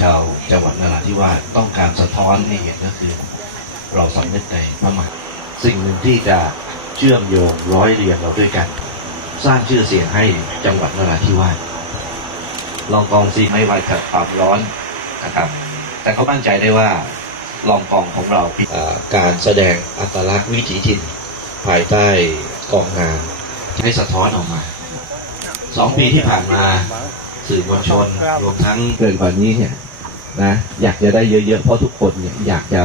ชาวจังหวัดนราธิวาสต้องการสะท้อนให้เห็นก็คือ เราสำนึกในพระมหากษัตริย์สิ่งหนึ่งที่จะเชื่อมโยงร้อยเรียงเราด้วยกัน สร้างชื่อเสียงให้จังหวัดนราธิวาสลองกองซีไม่ไวกับความร้อนนะครับ แต่เขามั่นใจได้ว่าลองกองของเราเอ่อการแสดงอัตลักษณ์วิถีถิ่น ภายใต้กองงานให้สะท้อนออกมาสองปีที่ผ่านมาสื่อมวลชนรวมทั้งเกินกว่านี้เนี่ย นะอยากจะได้เยอะๆเพราะทุกคนเนี่ยอยากจะ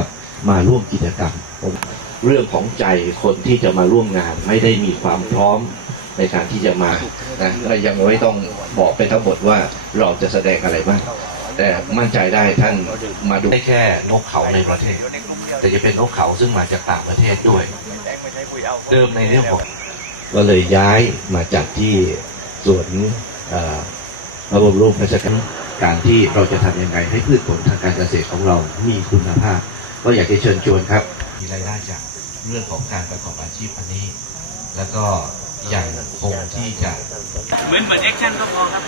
มาร่วมกิจกรรมผมเรื่องของใจคนที่จะมาร่วมงานไม่ได้มีความพร้อมในการที่จะมานะและยังไม่ต้องบอกไปทั้งหมดว่าเราจะแสดงอะไรบ้างแต่มั่นใจได้ท่านมาดูได้แค่นกเขาในประเทศ แต่จะเป็นนกเขาซึ่งมาจากต่างประเทศด้วย เดิมในเรื่องของก็เลยย้ายมาจากที่สวนเอ่อพระบรมรูปพระชกัน การที่เราจะทำยังไงให้พืชผลทางการเกษตรของเรามีคุณภาพ ก็อยากจะเชิญชวนครับ มีรายได้จากเรื่องของการประกอบอาชีพอันนี้ แล้วก็ยังคงที่จะเหมือนเหมือนแอคชั่นก็พอครับ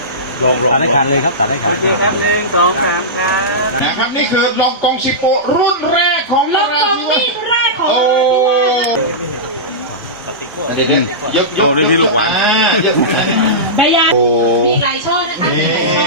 ตัดได้คันเลยครับตัดได้คัโอนเคครับหนึ่งสองสามครับนะครับนี่คือลองกองชิโปรุ่นแรกของลนงรากองธิวามีสดแรกของโอ้นราธิวาสเด่นๆยกยกยกยกอ่าเยกใบยาโอ้มีหลายช่อนะคะมีนี่หลายช่อ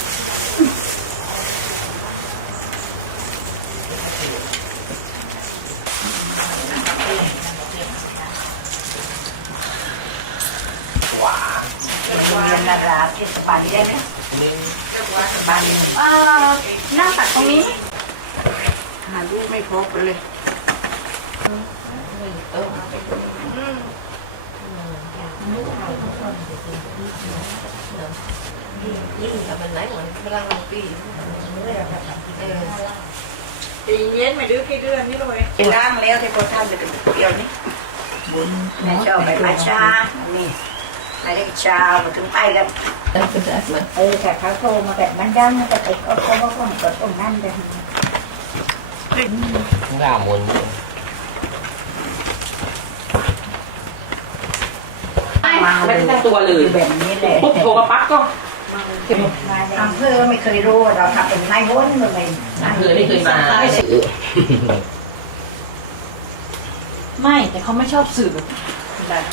รียนนาราเทศบาลนี้ได้ไหมเทศบาลนี้เอ่อนั่งตัดตรงนี้หาลูกไม่พบเลยปีเย็นไม่ดื้อกี่เดือนนี่เลยไปล้างแล้วที่พอท่านไปถึงเดียวนี้บุญแม่ชอบไปมาชานี่ ไปได้ชามาถึงไปกันเออแต่เขาโทรมาแบบนั้นดังแต่ไปก็เขาก็คงกดตรงนั้นเลยมาเลยตัวเลยแบบนี้แหละปุ๊บโทรมาปั๊บก็อำเภอไม่เคยรู้เราทำเป็นนายวนเลยอำเภอไม่เคยมาไม่แต่เขาไม่ชอบสื่อแล้ว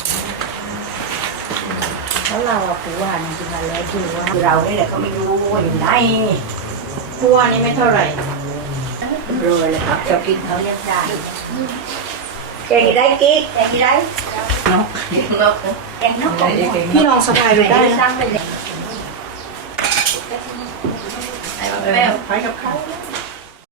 เราอะผู้ว่าจริงๆแล้วคือว่าเราเนี่ยแหละก็ไม่รู้ว่าอยู่ไหนผู้ว่านี่ไม่เท่าไหร่รวยเลยครับจะกินเขาเรียกได้แกงได้กิ๊กแกงได้นกนกแกงนกพี่ลองสบายดูได้นะสร้างเป็นแม่ไปกับเขา